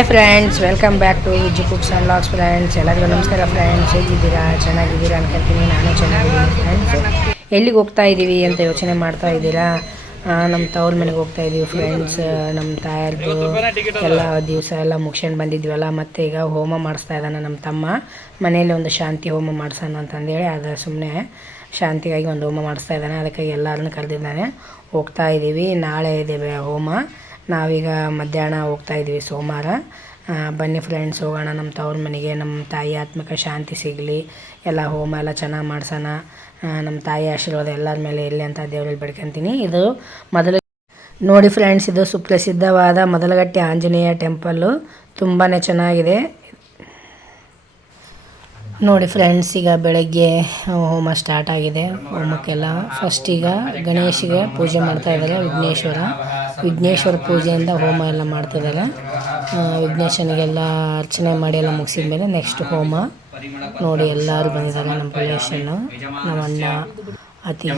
Hi friends welcome back to Viji cooks and looks friends ಎಲ್ಲರಿಗೂ ನಮಸ್ಕಾರ friends ಹೇಗಿದ್ದೀರಾ? ಚೆನ್ನಾಗಿದ್ದೀರಾ ಅನ್ಕೊಳ್ತೀನಿ ನಾನು ಚೆನ್ನಾಗಿದ್ದೀನಿ ಫ್ರೆಂಡ್ಸ್ ಎಲ್ಲಿಗೆ ಹೋಗ್ತಾ ಇದ್ದೀವಿ ಅಂತ ಯೋಚನೆ ಮಾಡ್ತಾ ಇದ್ದೀರಾ? ನಮ್ಮ ತವ್ರ ಮನೆಗೆ ಹೋಗ್ತಾ ಇದ್ದೀವಿ ಫ್ರೆಂಡ್ಸ್ ನಮ್ಮ ತಾಯರ್ದು ಎಲ್ಲ ದಿವಸ ಎಲ್ಲ ಮುಗ್ಸ್ಕೊಂಡು ಬಂದಿದ್ವಲ್ಲ, ಮತ್ತೆ ಈಗ ಹೋಮ ಮಾಡಿಸ್ತಾ ಇದ್ದಾನೆ ನಮ್ಮ ತಮ್ಮ. ಮನೆಯಲ್ಲಿ ಒಂದು ಶಾಂತಿ ಹೋಮ ಮಾಡಿಸೋಣ ಅಂತಂದೇಳಿ ಅದು ಸುಮ್ಮನೆ ಶಾಂತಿಗಾಗಿ ಒಂದು ಹೋಮ ಮಾಡಿಸ್ತಾ ಇದ್ದಾನೆ. ಅದಕ್ಕಾಗಿ ಎಲ್ಲರನ್ನೂ ಕರೆದಿದ್ದಾನೆ. ಹೋಗ್ತಾ ಇದ್ದೀವಿ ನಾಳೆ ಇದೆ ಹೋಮ. ನಾವೀಗ ಮಧ್ಯಾಹ್ನ ಹೋಗ್ತಾ ಇದ್ದೀವಿ ಸೋಮವಾರ. ಬನ್ನಿ ಫ್ರೆಂಡ್ಸ್ ಹೋಗೋಣ. ನಮ್ಮ ತವ್ರ ಮನೆಗೆ ನಮ್ಮ ತಾಯಿ ಆತ್ಮಕ ಶಾಂತಿ ಸಿಗಲಿ. ಎಲ್ಲ ಹೋಮ ಎಲ್ಲ ಚೆನ್ನಾಗಿ ಮಾಡ್ಸೋಣ. ನಮ್ಮ ತಾಯಿ ಆಶೀರ್ವಾದ ಎಲ್ಲರ ಮೇಲೆ ಇರಲಿ ಅಂತ ದೇವರಲ್ಲಿ ಬೇಡ್ಕೊತೀನಿ. ಇದು ಮೊದಲು ನೋಡಿ ಫ್ರೆಂಡ್ಸ್ ಇದು ಸುಪ್ರಸಿದ್ಧವಾದ ಮೊದಲಗಟ್ಟೆ ಆಂಜನೇಯ ಟೆಂಪಲ್ಲು ತುಂಬಾ ಚೆನ್ನಾಗಿದೆ. ನೋಡಿ ಫ್ರೆಂಡ್ಸ್ ಈಗ ಬೆಳಗ್ಗೆ ಹೋಮ ಸ್ಟಾರ್ಟ್ ಆಗಿದೆ. ಹೋಮಕ್ಕೆಲ್ಲ ಫಸ್ಟ್ ಈಗ ಗಣೇಶಿಗೆ ಪೂಜೆ ಮಾಡ್ತಾ ಇದ್ದಾರೆ ವಿಘ್ನೇಶ್ವರ. ವಿಘ್ನೇಶ್ವರ ಪೂಜೆಯಿಂದ ಹೋಮ ಎಲ್ಲ ಮಾಡ್ತಿದ್ದಾರೆ. ವಿಘ್ನೇಶ್ವನಿಗೆಲ್ಲ ಅರ್ಚನೆ ಮಾಡಿ ಎಲ್ಲ ಮುಗಿಸಿದ ಮೇಲೆ ನೆಕ್ಸ್ಟ್ ಹೋಮ. ನೋಡಿ ಎಲ್ಲರೂ ಬಂದಿದ್ದಾರೆ ನಮ್ಮ ರಿಲೇಷನ್ನು ನಮ್ಮ ಅಣ್ಣ ಅತಿಥಿ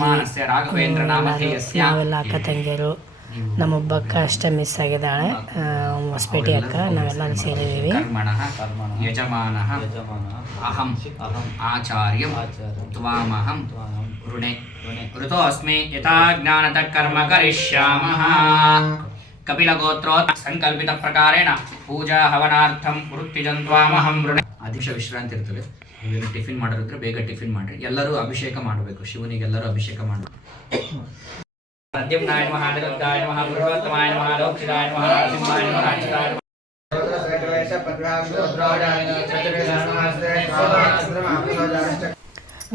ನಾವೆಲ್ಲ ಅಕ್ಕ ತಂಗಿಯರು. ನಮ್ಮೊಬ್ಬ ಅಕ್ಕ ಅಷ್ಟೇ ಮಿಸ್ ಆಗಿದ್ದಾಳೆ. ಹೊಸಪೇಟೆ ಅಕ್ಕ. ನಾವೆಲ್ಲ ಸೇರಿದ್ದೀವಿ. ಆಚಾರ್ಯ ಋಣೆ. त्वामहं ऋणे ऋतोऽस्मि यथा ज्ञानतः कर्म करिष्यामः कपिलगोत्रोत् सङ्कल्पितप्रकारेण पूजा हवनार्थं ವೃತ್ತಿಜಂತ್ವಾಮಹಂ ಋಣೆ ಅಧಿಶ ವಿಶ್ರಾಂತಿ ಇರ್ತದೆ ನೀವೇನು ಟಿಫಿನ್ ಮಾಡೋರಿದ್ರೆ ಬೇಗ ಟಿಫಿನ್ ಮಾಡ್ರಿ ಎಲ್ಲರೂ ಅಭಿಷೇಕ ಮಾಡಬೇಕು ಶಿವನಿಗೆ ಎಲ್ಲರೂ ಅಭಿಷೇಕ ಮಾಡಬೇಕು ಪ್ರದ್ಯುಮ್ನಾಯ ನಮಃ ಅನಿರುದ್ಧಾಯ ನಮಃ ಪುರುಷೋತ್ತಮಾಯ ನಮಃ ಲೋಕ್ಷಿತಾಯ ನಮಃ ನರಸಿಂಹಾಯ ನಮಃ ಅಚ್ಯುತಾಯ ನಮಃ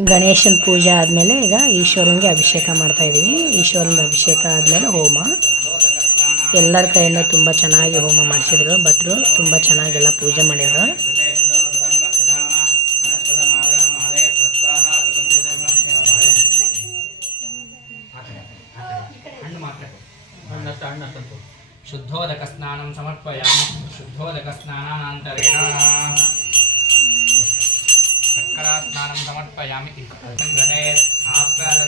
ಗಣೇಶನ ಪೂಜೆ ಆದಮೇಲೆ ಈಗ ಈಶ್ವರನಿಗೆ ಅಭಿಷೇಕ ಮಾಡ್ತಾ ಇದ್ದೀವಿ. ಈಶ್ವರನ ಅಭಿಷೇಕ ಆದಮೇಲೆ ಹೋಮ. ಎಲ್ಲರ ಕೈಯಿಂದ ತುಂಬ ಚೆನ್ನಾಗಿ ಹೋಮ ಮಾಡಿಸಿದ್ರು ಭಟ್ರು ತುಂಬ ಚೆನ್ನಾಗೆಲ್ಲ ಪೂಜೆ ಮಾಡಿದ್ರು. ಶುದ್ಧೋದಕ ಸ್ನಾನ ಸಮರ್ಪಯಾಮಿ. ಶುದ್ಧೋದಕ ಸ್ನಾನಾನಂತರೇಣ पजामे की आप पे अलग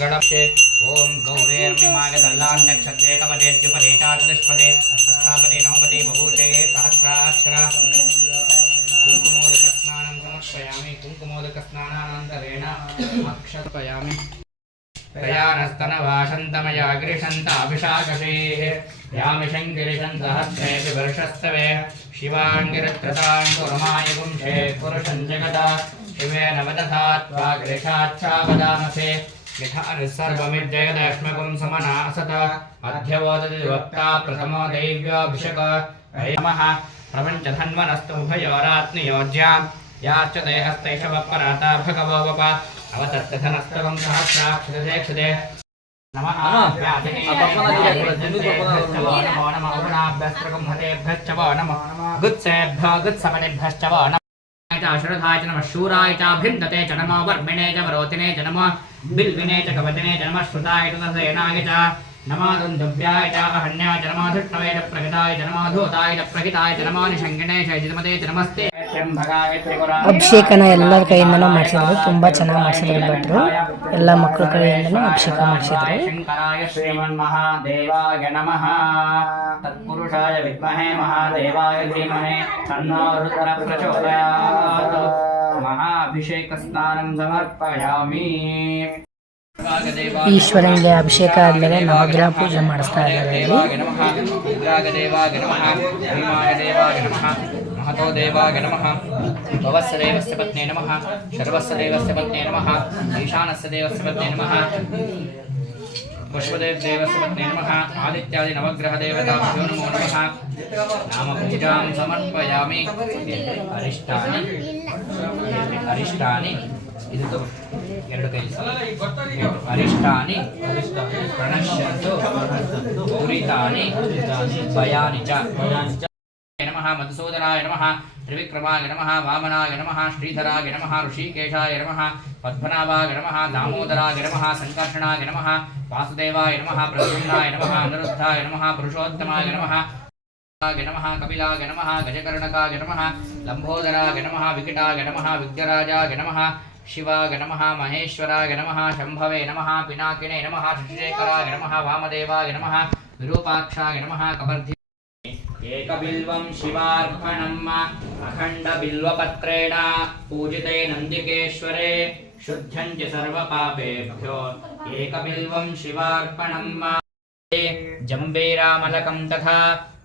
गणपते। ॐ गौरेर्मिमागदल्लान्तक्षद्वेकपदेद्युपदेटादशपदे अस्थापते नवपदे बभूषे सहस्राक्षर। कुङ्कुमोदकस्नानं समर्पयामि। कुङ्कुमोदकस्नानानन्तरेण अक्षर्पयामि। प्रयाणस्तनवाशन्तमया वर्षस्तवे पुरुषं जगदा। शिवे नवदधात्वा गृषाच्छापदामसे गिरिशाच्छावदामसे यथानिः सर्वमिद्यगदक्ष्मकुं समनासत अध्यवोदति वक्ता प्रथमो दैव्योऽभिषक नमः प्रपञ्चधन्वनस्तु उभयोरात्नियोज्यां याश्च ते हस्तैषवपराता भगवो वप अवतत्तधनस्तवं सहस्राक्षदे नमः नमो नमः गुणाभ्यस्त्रकं हतेभ्यश्च वो नमः गुत्सेभ्यो गुत्सपनेभ्यश्च वो नमः అషురథాయ చ నమ శూరాయ చాభిర్నతే చ నమో వర్మిణే చ వరోతినే చ నమో బిల్వినే చ కవచనే చ నమ శ్రుతాయ చ సేనాయ చ च नमो दुन्दुभ्याय च अहन्याय च नमो धृष्णवे च प्रहिताय च नमो धूताय च प्रहिताय च नमो निषङ्गिणे च जितमते च नमस्ते त्र्यम्बकाय त्रिपुराय ಅಭಿಷೇಕನ ಎಲ್ಲರ ಕೈಯಿಂದನೂ ಮಾಡಿಸಿದ್ರು ತುಂಬ ಚೆನ್ನಾಗಿ ಮಾಡಿಸಿದ್ರು ಭಟ್ರು ಎಲ್ಲ ಮಕ್ಕಳ ಕೈಯಿಂದನೂ ಅಭಿಷೇಕ ಮಾಡಿಸಿದ್ರು ಶಂಕರಾಯ ಶ್ರೀಮನ್ಮಹಾದೇವಾಯ ನಮಃ ತತ್ಪುರುಷಾಯ ವಿದ್ಮಹೇ ಮಹಾದೇವಾಯ ಧೀಮಹಿ ತನ್ನೋ ರುದ್ರ ಪ್ರಚೋದಯಾತ್ ಮಹಾಭಿಷೇಕ ಸ್ನಾನಂ ಸಮರ್ಪಯಾಮಿ ಈಶ್ವರನಿಗೆ ಅಭಿಷೇಕ ಆದಮೇಲೆ ನವಗ್ರಹ ಪೂಜೆ ಮಾಡಿಸ್ತಾ ಇದ್ದಾರೆ ಮಹತೋ ದೇವಾಗ ನಮಃ ಭವಸ್ಯ ದೇವಸ್ಯ ಪತ್ನೇ ನಮಃ ಶರ್ವಸ್ಯ ದೇವಸ್ಯ ಪತ್ನೇ ನಮಃ ಈಶಾನಸ್ಯ ದೇವಸ್ಯ ಪತ್ನೇ ನಮಃ ಪುಷ್ಪದೇವ ದೇವಸ್ಯ ಪತ್ನೇ ನಮಃ ಆದಿತ್ಯಾದಿ ನವಗ್ರಹ ದೇವತಾ ನಮೋ ನಮಃ ನಾಮ ಪೂಜಾಂ ಸಮರ್ಪಯಾಮಿ ಅರಿಷ್ಟಾನಿ ಅರಿಷ್ಟಾನಿ ಇದು ಎರಡು ಕೈ ಅರಿಷ್ಟಾನಿ ಪ್ರಣಶ್ಯಂತು ಪೂರಿತಾನಿ ಭಯಾನಿ ಚ ನಮಃ ಮಧುಸೂದನಾಯ ನಮಃ ತ್ರಿವಿಕ್ರಮಾಯ ನಮಃ ವಾಮನಾಯ ನಮಃ ಶ್ರೀಧರಾಯ ನಮಃ ಋಷಿಕೇಶಾಯ ನಮಃ ಪದ್ಮನಾಭಾಯ ನಮಃ ದಾಮೋದರಾಯ ನಮಃ ಸಂಕರ್ಷಣಾಯ ನಮಃ ವಾಸುದೇವಾಯ ನಮಃ ಪ್ರದ್ಯುಮ್ನಾಯ ನಮಃ ಅನಿರುದ್ಧಾಯ ನಮಃ ಪುರುಷೋತ್ತಮಾಯ ನಮಃ గణమః కపిలా గణమః గజకర్ణకా గణమః లంబోదరా గణమః వికటా గణమః విద్యరాజా గణమః शिवाय नमः महेश्वराय नमः शम्भवे नमः पिनाकिने नमः शशिशेखराय नमः वामदेवाय नमः विरूपाक्षाय नमः कवर्धि एकबिल्वं शिवार्पणम् अखण्डबिल्वपत्रेण पूजिते नन्दिकेश्वरे शुद्ध्यं च सर्वपापेभ्यो एकबिल्वं शिवार्पणम् जम्बेरामलकं तथा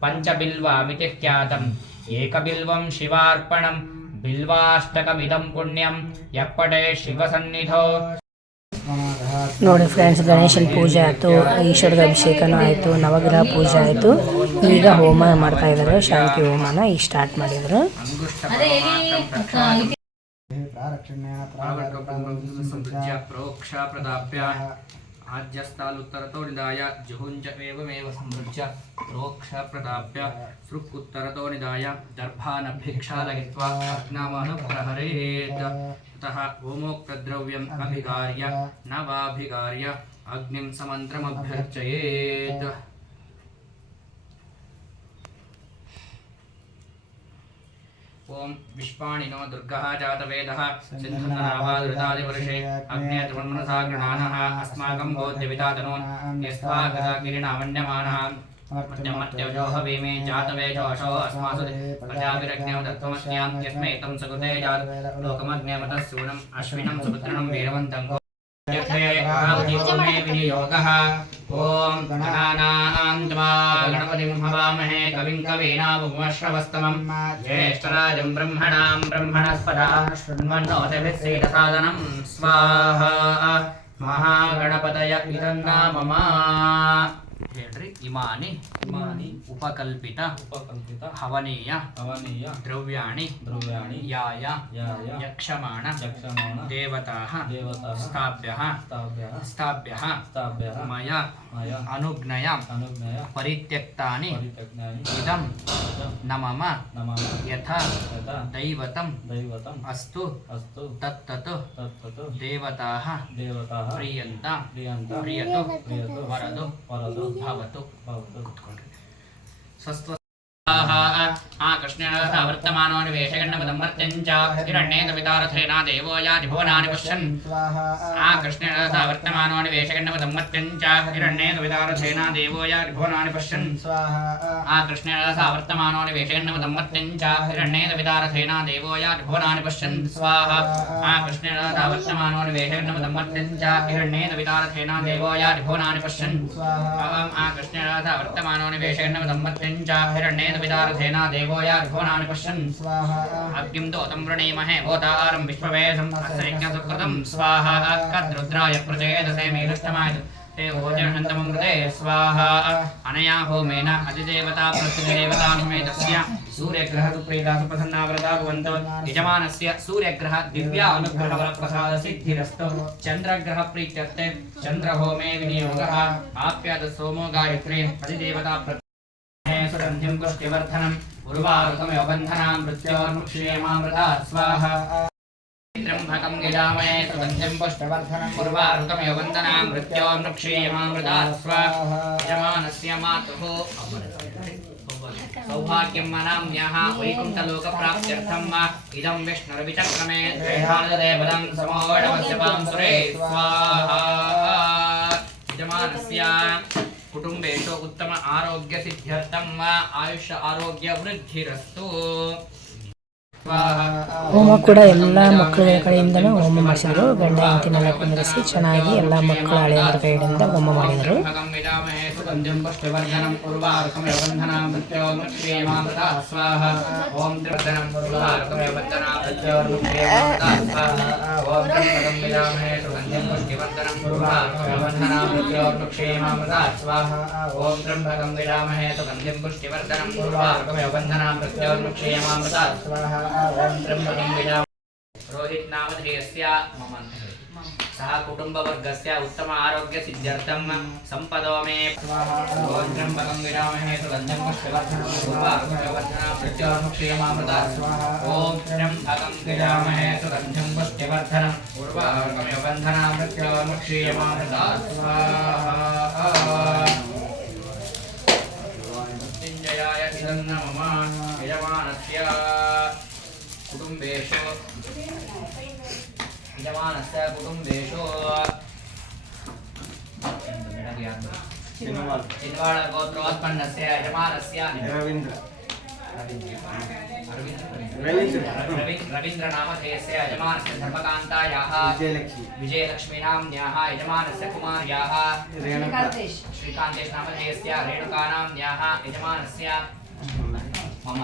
पञ्चबिल्वामिति ख्यातम् एकबिल्वं शिवार्पणं ನೋಡಿ ಫ್ರೆಂಡ್ಸ್ ಗಣೇಶನ ಪೂಜೆ ಆಯಿತು ಈಶ್ವರದ ಅಭಿಷೇಕನೂ ಆಯಿತು ನವಗ್ರಹ ಪೂಜೆ ಆಯಿತು ಈಗ ಹೋಮ ಮಾಡ್ತಾ ಇದ್ದಾರೆ ಶಾಂತಿ ಹೋಮನ ಈಗ ಸ್ಟಾರ್ಟ್ ಮಾಡಿದರು ಪ್ರೋಕ್ಷ ಪ್ರದಾಭ್ಯ निधाय जुहुञ्ज एवमेव समृज्य प्रोक्ष प्रदाप्य सृक् निधाय दर्भानभिक्षालयित्वा अग्नमनुप्रहरेत्। ततः होमोक्तद्रव्यम् अभिगार्य न अग्निं समन्त्रमभ्यर्चयेत्। ఓం విశ్వాణినో దుర్గా జాతవేద సింధునాభాదృతాదిపురుషే అగ్నేతృన్మనసా గృహాణ అస్మాకం గోద్యవితాతనో యస్వాగతాగిరినామన్యమాన ేమే జాతవేజోషో అస్మాసు ప్రజాభిరజ్ఞం దత్తమస్యాం యస్మై తం సుకృతే జాత లోకమగ్నేమత ఓం గణానా सुपुत्रणं वीरवन्तं मे विनियोगः ॐ गणानां त्वा गणपतिं हवामहे कविं कवीनामुपमश्रवस्तमं ज्येष्ठराजं ब्रह्मणां ब्रह्मणस्पदा शृण्वन्नोतिभिः सीदसादनं स्वाहा महागणपतय इदं नाम ಹೇಳ್ರಿ. ಇಮಾನಿ ಇಮಾನಿ ಉಪಕಲ್ಪಿತ ಉಪಕಲ್ಪಿತ ಹವನೀಯ ಹವನೀಯ ದ್ರವ್ಯಾಣಿ ದ್ರವ್ಯಾಣಿ ಯಾಯ ಯಾಯ ಯಕ್ಷಮಾಣ ಯಕ್ಷಮಾಣ ದೇವತಾಃ ದೇವತಾಃ ಸ್ಥಾಭ್ಯಃ ಸ್ಥಾಭ್ಯಃ ಸ್ಥಾಭ್ಯಃ ಸ್ಥಾಭ್ಯಃ ಮಯ ಮಯ ಅನುಜ್ಞಯ ಅನುಜ್ಞಯ ಪರಿತ್ಯಕ್ತಾನಿ ಪರಿತ್ಯಕ್ತಾನಿ ಇದಂ ಇದಂ ನ ಮಮ ನಮಃ ಯಥಾ ದೈವತಂ ದೈವತಂ ಅಸ್ತು ಅಸ್ತು ತತ್ತತ್ ತತ್ತತು ದೇವತಾಃ ದೇವತಾಃ ಪ್ರಿಯಂತ ಪ್ರಿಯಂತ ಪ್ರಿಯತು ಪ್ರಿಯತು ವರದು ವರದು ಭವತು ಭವತು ಸ್ವಸ್ವ ఆ కృష్ణేన వర్తమానో నివేశగణమదమర్త్యంచ హిరణ్యేన విదారథేన దేవో యాది భువనాని పశ్యన్ ఆ కృష్ణేన వర్తమానో నివేశగణమదమర్త్యంచ హిరణ్యేన విదారథేన దేవో యాది భువనాని పశ్యన్ ఆ కృష్ణేన వర్తమానో నివేశగణమదమర్త్యంచ హిరణ్యేన విదారథేన దేవో యాది భువనాని పశ్యన్ స్వాహ. ఆ కృష్ణేన వర్తమానో నివేశగణమదమర్త్యంచ హిరణ్యేన దేవో యాది భువనాని పశ్యన్ ఆ కృష్ణేన వర్తమానో నివేశగణమదమర్త్యంచ దేవో भूनानि पश्यन् अग्निं दोतं वृणीमहे भूतारं विश्ववेदम् अस्तरिज्ञसुकृतं स्वाहा। अनया होमेन अतिदेवता प्रतिदेवता समेतस्य सूर्यग्रहसुप्रीतासु प्रसन्नाव्रता भवन्तो। यजमानस्य सूर्यग्रह दिव्या अनुग्रहवरप्रसादसिद्धिरस्तु चन्द्रग्रहप्रीत्यर्थे चन्द्रहोमे विनियोगः। आप्यादसोमो गायत्री अतिदेवता सुगन्धिं पुष्टिवर्धनम् उर्वारुकमिव बन्धनां मृत्योर्मुक्षीयमामृता स्वाहा। त्र्यम्बकं गिरामहे सुगन्धिं पुष्टिवर्धनम् मातुः सौभाग्यं वैकुण्ठलोकप्राप्त्यर्थं इदं विष्णुर्विचक्रमे त्रैहानदे बलं पां सुरे, स्वाहा। यजमानस्य కుటుంబేషు ఉత్తమ ఆరోగ్య సిద్ధ్యర్థం. వా ఆయుష్ ఆరోగ్య వృద్ధిరస్తు. ಹೋಮ ಕೂಡ ಎಲ್ಲ ಮಕ್ಕಳ ಕಡೆಯಿಂದಲೂ ಹೋಮ ಮಾಡಿಸಿದ್ರು ಗಂಡ ಹೆಂಡತಿನೆಲ್ಲ ಕುಂದರಿಸಿ ಚೆನ್ನಾಗಿ ಎಲ್ಲ ಮಕ್ಕಳ ಹಳೆಯರ ಕಡೆಯಿಂದ ಹೋಮ ಮಾಡಿದರು ಓಂ ತ್ರ್ಯಂಬಕಂ ವಿರಾಮಹೇ ಸುಗಂಧಿಂ ಪುಷ್ಟಿವರ್ಧನಂ ಪೂರ್ವಾರ್ಕಮೇ ಬಂಧನಾಂ ಪ್ರತ್ಯೋರ್ಮಕ್ಷೇಮಾಮೃತ ಸ್ವಾಹ बन्धनां मृत्योर्मुक्षीयमामृता स्वाहा ॐ त्र्यम्बकं विरामहे सुगन्धिं पुष्टिवर्धनम् उर्वारुकमेव बन्धनां मृत्योर्मुक्षीयमामृता स्वाहा ॐ त्र्यम्बकं विरामहे सुगन्धिं पुष्टिवर्धनम् उर्वारुकमेव बन्धनां मृत्योर्मुक्षीयमामृता स्वाहा ॐ त्र्यम्बकं विरामहे रोहित नामधेयस्य मम सः कुटुम्बवर्गस्य उत्तम आरोग्यसिद्ध्यर्थं सम्पदो मे ॐ त्र्यम्बकं विरामहे सुगन्धं पुष्पवर्धनं पूर्वारुकवर्धनां मृत्योर्मुक्षीयमामृता स्वाहा ॐ त्र्यम्बकं गजामहे सुगन्धिं पुष्टिवर्धनम् उर्वारुकमिव बन्धना मृत्योर्मुक्षीयमामृता स्वाहा मृत्युञ्जयाय इदं न मम यजमानस्य कुटुम्बेषु यजमानस्य कुटुम्बेषु चिन्वाड गोत्रोत्पन्नस्य यजमानस्य रवीन्द्र नामधेयस्य यजमानस्य धर्मकान्तायाः विजयलक्ष्मी विजयलक्ष्मीनाम्न्याः यजमानस्य कुमार्याः श्रीकान्तेश नामधेयस्य रेणुकानाम्न्याः यजमानस्य मम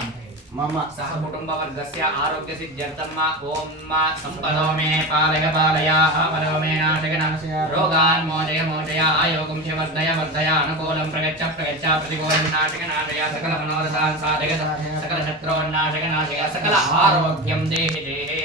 मम सह कुटुम्बवर्गस्य आरोग्यसिद्ध्यर्थं ॐ सम्पदो मे पालय पालयाः परो मे नाशय नाशय रोगान् मोचय मोचय आयोगं च वर्धय वर्धय अनुकूलं प्रगच्छ प्रगच्छ प्रतिकूलं नाशय नाशय सकल मनोरथान् साधय सकल शत्रोन्नाशय नाशय सकल आरोग्यं देहि देहे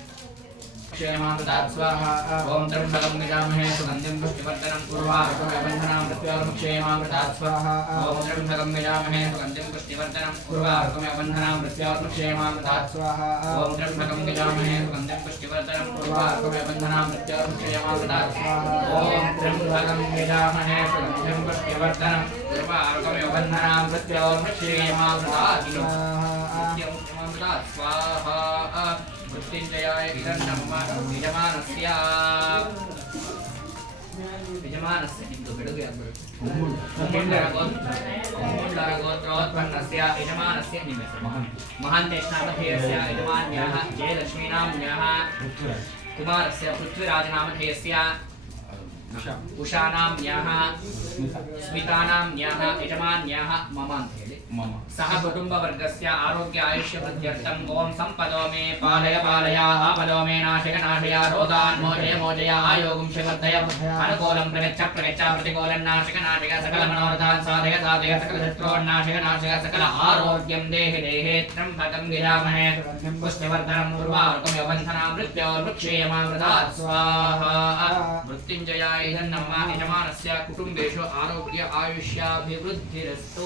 क्षेमामृतात् स्वाहा ॐ त्र्यम्बकं गजामहे सुगन्धिं पुष्टिवर्धनं उर्वारुकमिव बन्धनां मृत्योर्मुक्षीयमामृतात् स्वाहा ॐ त्र्यम्बकं गजामहे सुगन्धिं पुष्टिवर्धनं उर्वारुकमिव बन्धनां मृत्योर्मुक्षीयमामृतात् स्वाहा ॐ त्र्यम्बकं गजामहे सुगन्धिं पुष्टिवर्धनं स्वाहा मृत्युञ्जयाय हिरण्यमानव यजमानस्य यजमानस्य किन्तु हिडुगे गोत्रोत्पन्नस्य यजमानस्य महान्तेष्णामधेयस्य यजमान्याः जयलक्ष्मीनाम्न्याः कुमारस्य पृथ्वीराजनामधेयस्य उषानाम्न्याः स्मितानाम्न्याः, यजमान्याः ममान्ते मम। सह कुटुम्बवर्गस्य आरोग्य आयुष्य वृद्ध्यर्थम् ॐ सम्पदो मे पालय मे नाशय मोचय मोचय, आयोगं शिवर्धय प्रगच्छ प्रगच्छ, प्रतिकूलं नाशय सकल मनोरथान् साधय साधय, सकल शत्रोन्नाशय नाशय सकल देहि गिरामहे। यवन्धनां स्वाहा। कुटुम्बेषु आरोग्य आयुष्याभिवृद्धिरस्तु।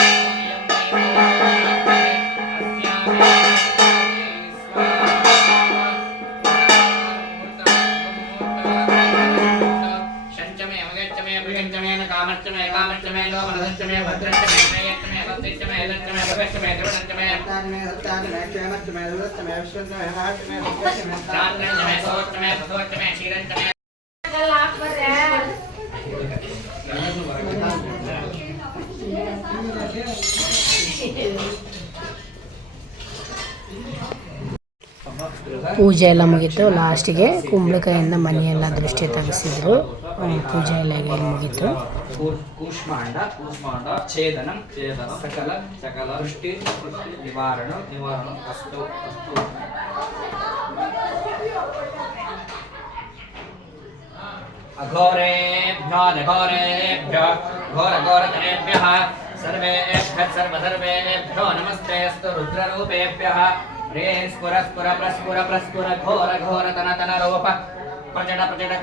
रात्रञ्चमे सोच्चमे प्रसोच्चमे क्षीरञ्चमे ಪೂಜೆ ಎಲ್ಲ ಮುಗೀತು ಲಾಸ್ಟಿಗೆ ಕುಂಬಳಕಾಯಿಂದ ಮನೆಯೆಲ್ಲ ದೃಷ್ಟಿ ತೆಗೆಸಿದ್ರು पूजा लगित नमस्ते अस्तु रुद्ररूपेभ्यः। रे स्फुरस्फुर प्रस्फुर प्रस्फुर घोर घोर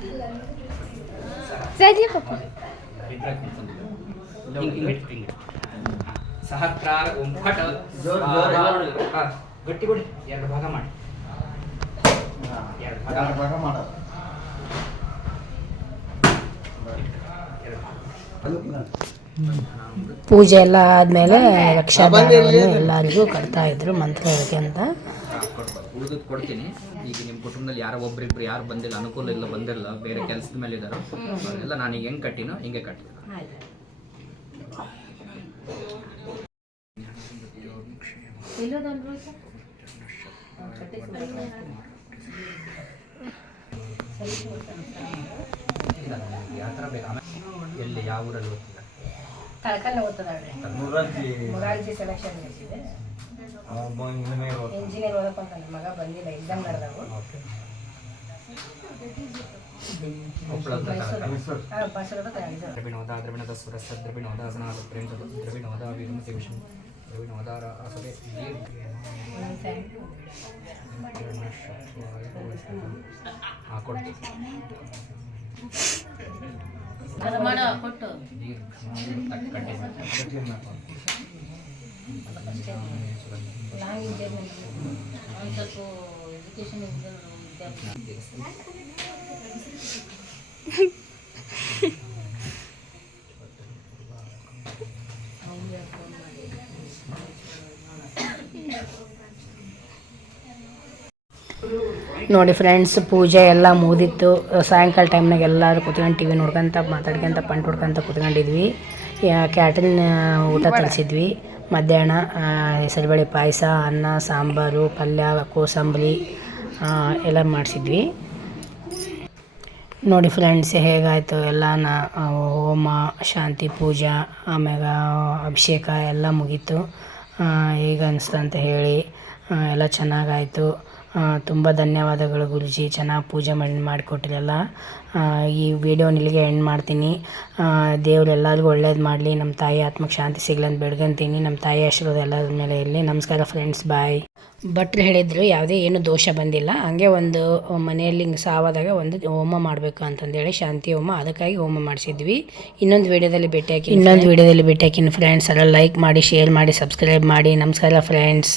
ಜ್ವಾಲಾ ಪರಿವೃತನಾಯ ಸಹಸ್ರಾರ. ಹಾ, ಗಟ್ಟಿ ಕೊಡಿ. ಎರಡು ಭಾಗ ಮಾಡಿ. ಎರಡು ಭಾಗ. ಭಾಗ ಮಾಡೋದು. ಪೂಜೆ ಎಲ್ಲ ಆದಮೇಲೆ ರಕ್ಷಾಬಂಧನ ಎಲ್ಲರಿಗೂ ಕಟ್ತಾ ಇದ್ರು ಮಂತ್ರ ಹೇಳಕ್ಕೆ ಅಂತ. ಉಳಿದು ಕೊಡ್ತೀನಿ. ಈಗ ನಿಮ್ಮ ಕುಟುಂಬದಲ್ಲಿ ಯಾರೋ ಒಬ್ರಿಬ್ರು ಯಾರು ಬಂದಿಲ್ಲ ಅನುಕೂಲ ಇಲ್ಲ ಬಂದಿಲ್ಲ ಬೇರೆ ಕೆಲಸದ ಮೇಲೆ ಇದ್ದಾರೋ ಅವರೆಲ್ಲ ನಾನು ಈಗ ಹೆಂಗೆ ಕಟ್ಟಿನೋ ಹಿಂಗೆ ಕಟ್ಟಿ ಯಾವ ಥರ ಬೇಕು ಎಲ್ಲಿ ಯಾವ ಊರಲ್ಲಿ ಓದ್ತಿಲ್ಲ ತಳ್ಕಲ್ಲ ಓದ್ತದ ಮುರಾರ್ಜಿ ಸೆಲೆಕ್ಷನ್ ಇಂಜಿನಿಯರ್ ಓದಕ್ಕೆ ಮಗ ಬಂದಿಲ್ಲ ಎಕ್ಸಾಮ್ ನಡೆದವು ದ್ರವಿಣೋದ ದ್ರವಿಣದ ಸುರಸ ದ್ರವಿಣೋದ ಅಸನಾದ ಪ್ರೇಮದ ದ್ರವಿಣೋದ ವಿರುಮತಿ ವಿಷ್ಣು. ದ್ರವಿಣೋದ ಅಸದೆ ಹಾಕೊಡ್ತೀವಿ ನೋಡಿ ಫ್ರೆಂಡ್ಸ್ ಪೂಜೆ ಎಲ್ಲ ಮುಗಿದಿತ್ತು. ಸಾಯಂಕಾಲ ಟೈಮ್ನಾಗ ಎಲ್ಲರೂ ಕುತ್ಕೊಂಡು ಟಿ ವಿ ನೋಡ್ಕೊಂತ ಮಾತಾಡ್ಕೊಂತ ಪಂಟ್ ಹೊಡ್ಕೊಂತ ಕುತ್ಕೊಂಡಿದ್ವಿ. ಕ್ಯಾಟ್ರಿನ್ ಊಟ ತರಿಸಿದ್ವಿ ಮಧ್ಯಾಹ್ನ ಹೆಸರುಬೇಳೆ ಪಾಯಸ, ಅನ್ನ, ಸಾಂಬಾರು, ಪಲ್ಯ, ಕೋಸಂಬರಿ ಎಲ್ಲ ಮಾಡಿಸಿದ್ವಿ. ನೋಡಿ ಫ್ರೆಂಡ್ಸ್ ಹೇಗಾಯಿತು? ಎಲ್ಲ ಹೋಮ, ಶಾಂತಿ, ಪೂಜಾ, ಆಮ್ಯಾಗ ಅಭಿಷೇಕ ಎಲ್ಲ ಮುಗೀತು. ಈಗ ಅನಿಸ್ತು ಅಂತ ಹೇಳಿ ಎಲ್ಲ ಚೆನ್ನಾಗಾಯಿತು. ತುಂಬ ಧನ್ಯವಾದಗಳು ಗುರುಜಿ. ಚೆನ್ನಾಗಿ ಪೂಜೆ ಮಾಡಿ ಮಾಡಿಕೊಟ್ರಲ್ಲ ಈ ವಿಡಿಯೋನ ಇಲ್ಲಿಗೆ ಎಂಡ್ ಮಾಡ್ತೀನಿ. ದೇವ್ರು ಎಲ್ಲರಿಗೂ ಒಳ್ಳೇದು ಮಾಡಲಿ. ನಮ್ಮ ತಾಯಿ ಆತ್ಮಕ್ಕೆ ಶಾಂತಿ ಸಿಗಲಿ ಅಂತ ಬೆಳ್ಕೊಂತೀನಿ ನಮ್ಮ ತಾಯಿ ಆಶೀರ್ವಾದ ಎಲ್ಲರ ಮೇಲೆ ಇರಲಿ. ನಮಸ್ಕಾರ ಫ್ರೆಂಡ್ಸ್ ಬಾಯ್ ಭಟ್ರು ಹೇಳಿದರು ಯಾವುದೇ ಏನು ದೋಷ ಬಂದಿಲ್ಲ. ಹಂಗೆ ಒಂದು ಮನೆಯಲ್ಲಿ ಹಿಂಗೆ ಸಾವಾದಾಗ ಒಂದು ಹೋಮ ಮಾಡಬೇಕು ಅಂತಂದೇಳಿ ಶಾಂತಿ ಹೋಮ. ಅದಕ್ಕಾಗಿ ಹೋಮ ಮಾಡಿಸಿದ್ವಿ. ಇನ್ನೊಂದು ವಿಡಿಯೋದಲ್ಲಿ ಭೇಟಿ ಹಾಕಿ ಇನ್ನೊಂದು ವಿಡಿಯೋದಲ್ಲಿ ಭೇಟಿ ಹಾಕಿನ ಫ್ರೆಂಡ್ಸ್ ಎಲ್ಲ ಲೈಕ್ ಮಾಡಿ ಶೇರ್ ಮಾಡಿ ಸಬ್ಸ್ಕ್ರೈಬ್ ಮಾಡಿ. ನಮಸ್ಕಾರ ಫ್ರೆಂಡ್ಸ್